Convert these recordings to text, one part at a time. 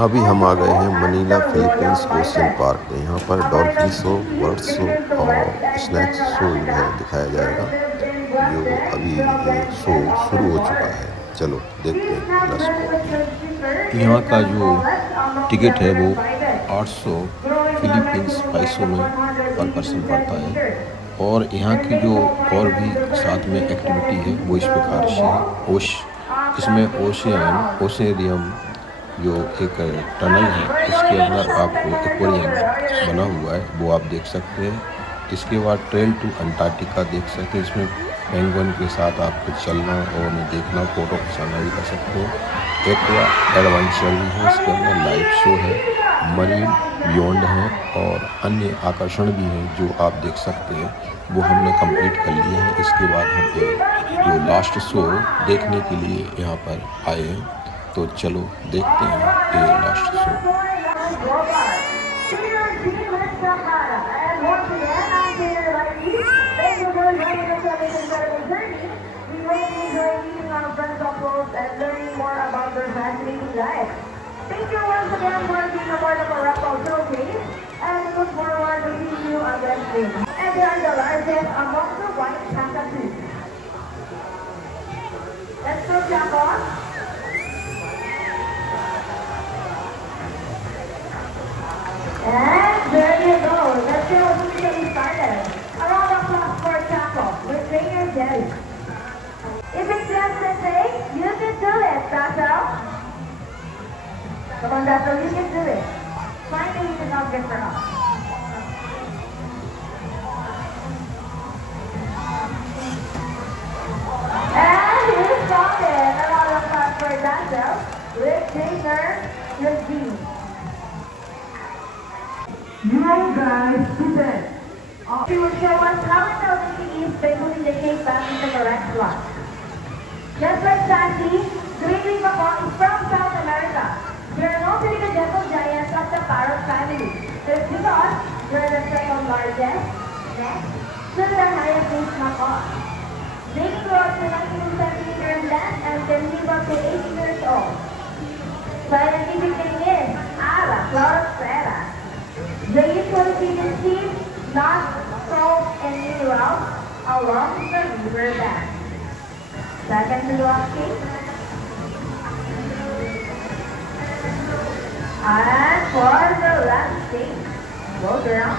अभी हम आ गए हैं मनीला फिलीपींस ओशियन पार्क में। यहाँ पर डॉल्फिन शो, बर्ड शो और स्नैक्स शो जो है दिखाया जाएगा, जो अभी ये शो शुरू हो चुका है। चलो देखते हैं, लेट्स गो। यहाँ का जो टिकट है वो 800 फिलीपींस पैसों में पर पर्सन पड़ता है। और यहाँ की जो और भी साथ में एक्टिविटी है वो इस प्रकार से है। इसमें ओशेरियम जो एक टनल है, इसके अंदर आपको एक्वेरियम बना हुआ है, वो आप देख सकते हैं। इसके बाद ट्रेल टू अंटार्कटिका देख सकते हैं। इसमें पेंगुइन के साथ आपको चलना और उन्हें देखना, फोटो खिंचाना भी कर सकते हो। एक्वा एडवेंचर भी है, इसके अंदर लाइव शो है, मरीन बियॉन्ड है और अन्य आकर्षण भी हैं जो आप देख सकते हैं। वो हमने कंप्लीट कर लिए हैं। इसके बाद हम जो लास्ट शो देखने के लिए यहाँ पर आए हैं, तो चलो देखते हैं ये last show. Thank you once again for being a part of our Rappel Showcase, and we look forward to seeing you again soon. And they are the largest among the white cockatoos. Let's go jump on. And there you go. Let's get officially started. A round of applause for Chaco with trainer Jerry. If it's just a thing, you can do it, Tasso. Come on, Tasso, you can do it. Finally, you can not get for us. And we started. A round of applause for Tasso with trainer Eugene. You guys present. She will show us how intelligent is by putting the cake back in the correct slot. Just like Sandy, Green Macaw is from South America. There are no typical gentle giants of the parrot family. That's because we're the second largest, next to the highest age macaw. They can grow up to 19 centimeters in length and can live up to 80 years old. Scientific name is Ala. They usually feed in seeds, nuts, salt, and minerals along the river bank. Second to last cake. And for the last cake, go down.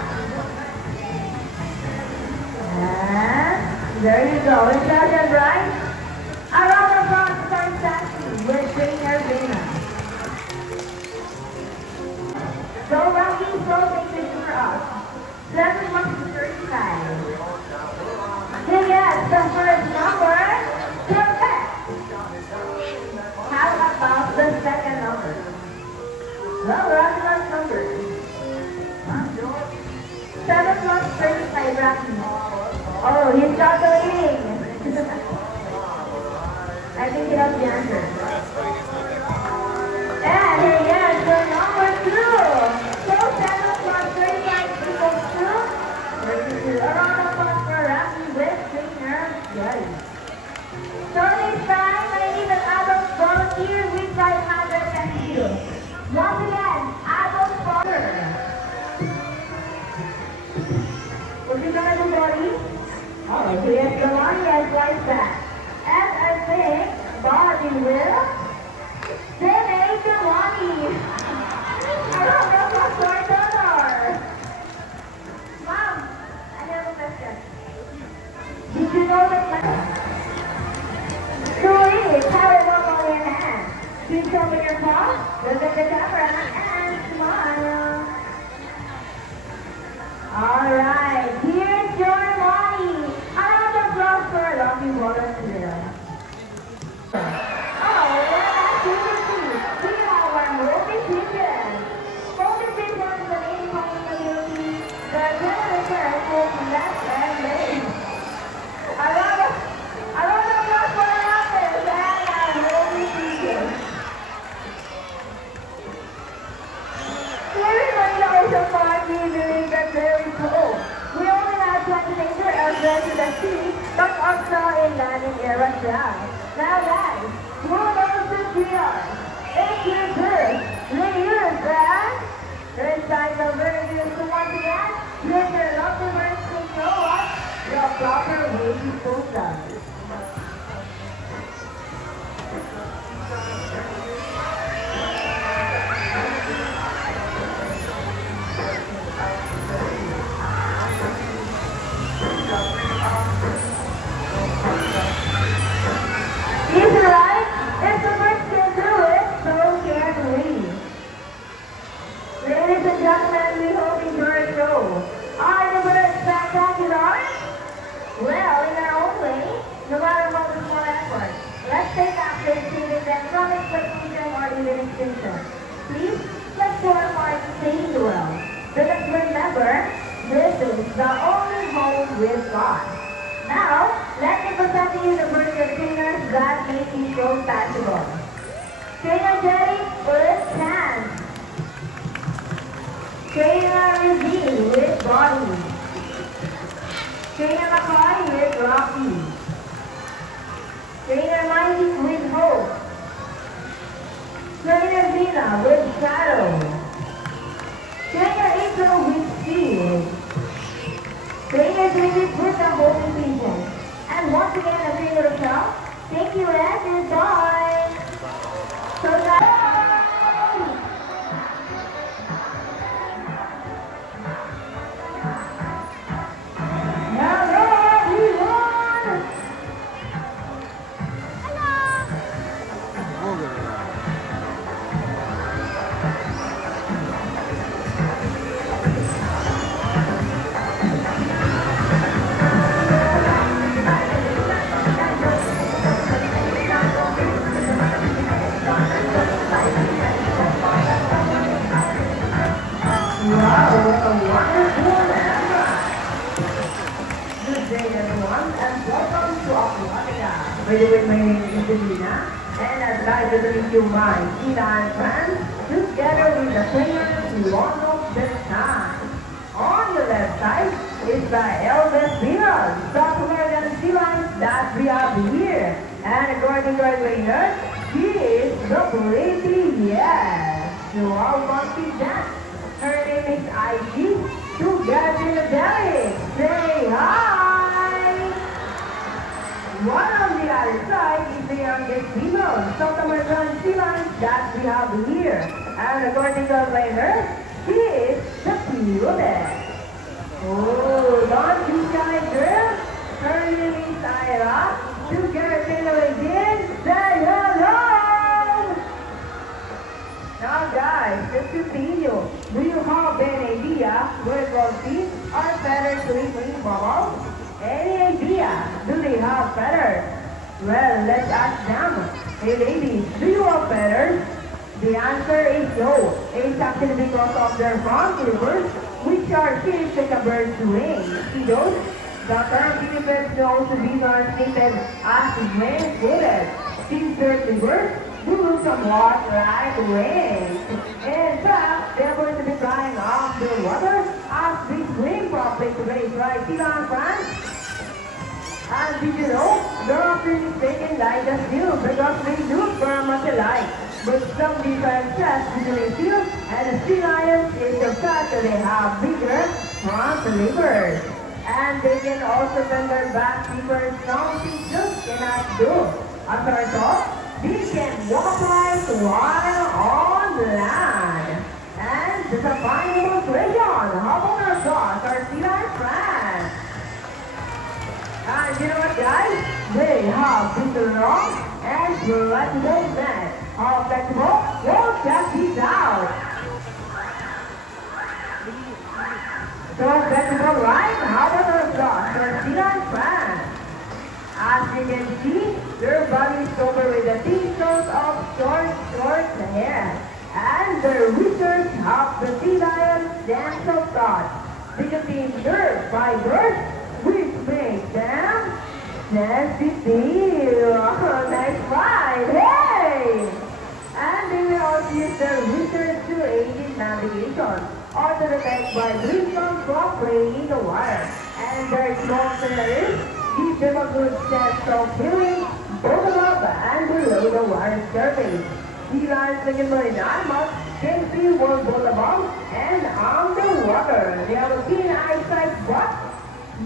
And there you go. Is that right? A round of applause for Sassy with trainer Vina. So Rocky, so take this for us. 7:35. To get the first number, correct. How about the second number? The Rocky's number. 7+35, Rocky. Oh, he's calculating. I think he has the answer. And yes, the number 2. So 7+35 equals 2. A round of applause for Rocky with trainer Jerry. So next time, I need an adult volunteer with 500 pesos. Once again, adult volunteer. What you gonna do, buddy? Alright, so yes, the money is like that. And I think Bobby will donate the money. I don't know what's going on. Mom, I have a question. Did you know that Truly, power one on your hand. Please open your paw, look at the camera, and smile. Alright, here's your money. A round of applause for a lucky volunteer. Oh, what activity! We have our movie chicken. Movie chicken is an 80-pound community that generators will left and right. A round of applause for Rapids and our movie chicken. Here in Manila Ocean Park, we believe that very cool. We only have 20 nature areas in the sea, but also in landing areas now. Now guys, who knows who we are? If you're good, then you Please, let's do our part to stay well. Let us remember, this is the only home with God. Now, let me present to you the virtual trainers that make these shows possible. Trainer Jerry with hands. Trainer Regine with body. Trainer McCoy with Rocky. Trainer Mike with hope. Trainer Vina with shadow. Trainer April with speed. Trainer David with the holy vision. And once again, a trainer Rochelle. Thank you and goodbye. So guys, by the way, my name is Selena, and I'd like to meet you my Tina and friends, together with the trainers one of the time. On your left side is the eldest female, South American sea lions that we have here. And according to our trainer, she is the pretty, yes. So how confident. Her name is Ivy, together with the Derek. Say hi! One on the other side is the youngest female, South American sea lions that we have here. And according to our trainer, she is the cutest. Oh, don't you shy, girl. Her name is Ira. Together, Taylor again. Say hello! Now guys, just to see you, do you have any idea where dolphins are better to eat in bubbles? Any idea? Do they have feathers? Well, let's ask them. Hey ladies, do you have feathers? The answer is no. It's actually because of their front flippers, which are shaped like a bird's wing. See those? The term flippers can also be translated as wing-footed. Since their flippers do look somewhat like wings. In fact, they're going to be flying off the water as they swing properly to race, right? See that, friends? And did you know, dolphins they can like us too because they look very much alike. But some differences between seal and the sea lions is the fact that they have bigger front flippers. And they can also bend their back flippers something just cannot do. As a result, they can walk like while on land. And just a fine demonstration. How about our dogs, our sea lion friends? And you know what guys? They have been long and flexible neck. How flexible? Well, check this out. So flexible, right? How about our dogs, our sea lion friends? As you can see, their body is covered with a thin coat of short hair. And their whiskers have the sea lion's dance of thought. They contain nerve fibers, which makes them sensitive. Oh, nice ride, hey! And they will also use their whiskers to aid in navigation or to detect vibrations from playing in the water. And their small feathers give them a good sense of feeling both above and below the water surface. Sea lions, like in marine animals, can see both above and underwater. They have a keen eyesight but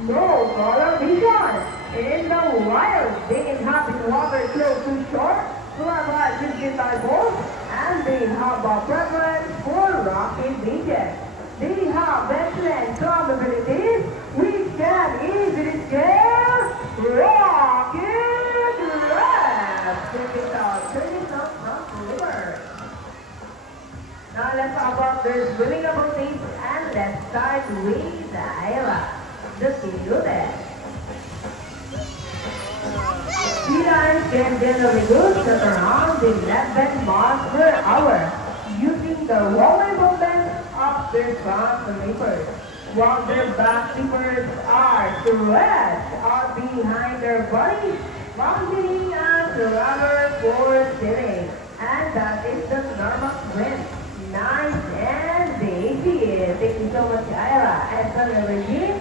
no color vision. In the wild, they inhabit water close to shore, provide fishing boats, and they have a preference for rocky beaches. They have excellent swim abilities, which can easily scale rocky drafts. Check it out from the river. Now let's talk about their swimming abilities, and let's start with Ira. Just see you there. Sea lions can generally go at around 11 miles per hour, using the rolling movement of their front flippers, while their back flippers are stretched out behind their body, functioning as a rubber for sitting. And that is the normal sprint. Nice and easy. Thank you so much, Ira. And so Regine.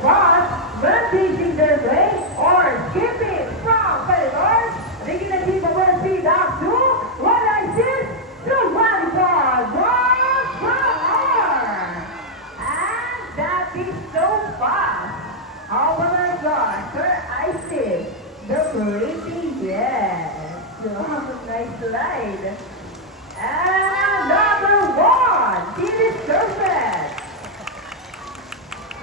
But when teaching their way or skipping from corridors, they can achieve a world speed up to what I said to 1 and that is so fast. However, sir, I see the pretty yes. Oh, nice slide. And number 1, this is perfect.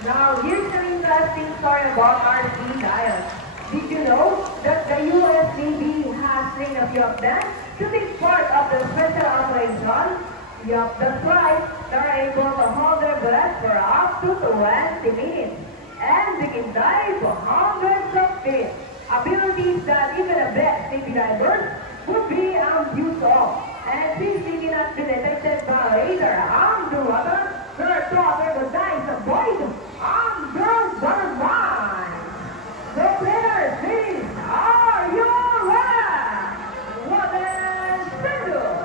Now, here's an interesting story about our sea lions. Did you know that the U.S. Navy has trained a few of them to take part of the special operation? Yup, that's right. They're able to hold their breath for up to 20 minutes. And they can dive hundreds of feet. Abilities that even the best Navy divers would be unused of. And since they cannot be detected by radar underwater, they're taught to dive the void underwater. So players, please, are you ready? What is schedule?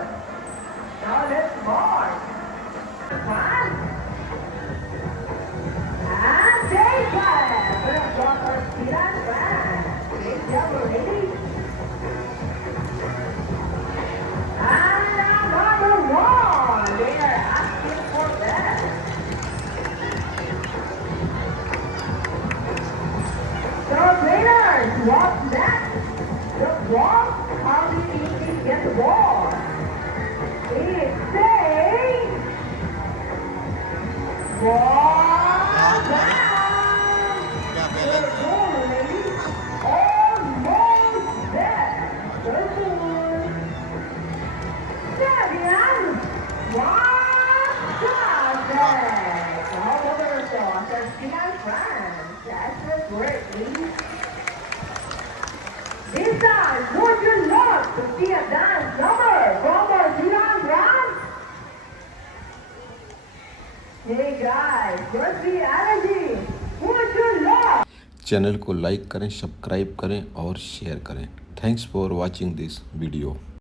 Now let's march. 1, and take it. Let's go for speed and run. Great job, ready? And number 1, they are asking for that. So players, what's next? The ball? How do you think they get the ball? It's a ball down. Good goal, ladies. Almost there. Good goal. Fabian, one perfect. However, so Argentina, France. That's a great lead. This time, would you love to see a dance number from Argentina, France? Hey guys, what's the energy? Would you love? Channel को like करें, subscribe करें और share करें। Thanks for watching this video.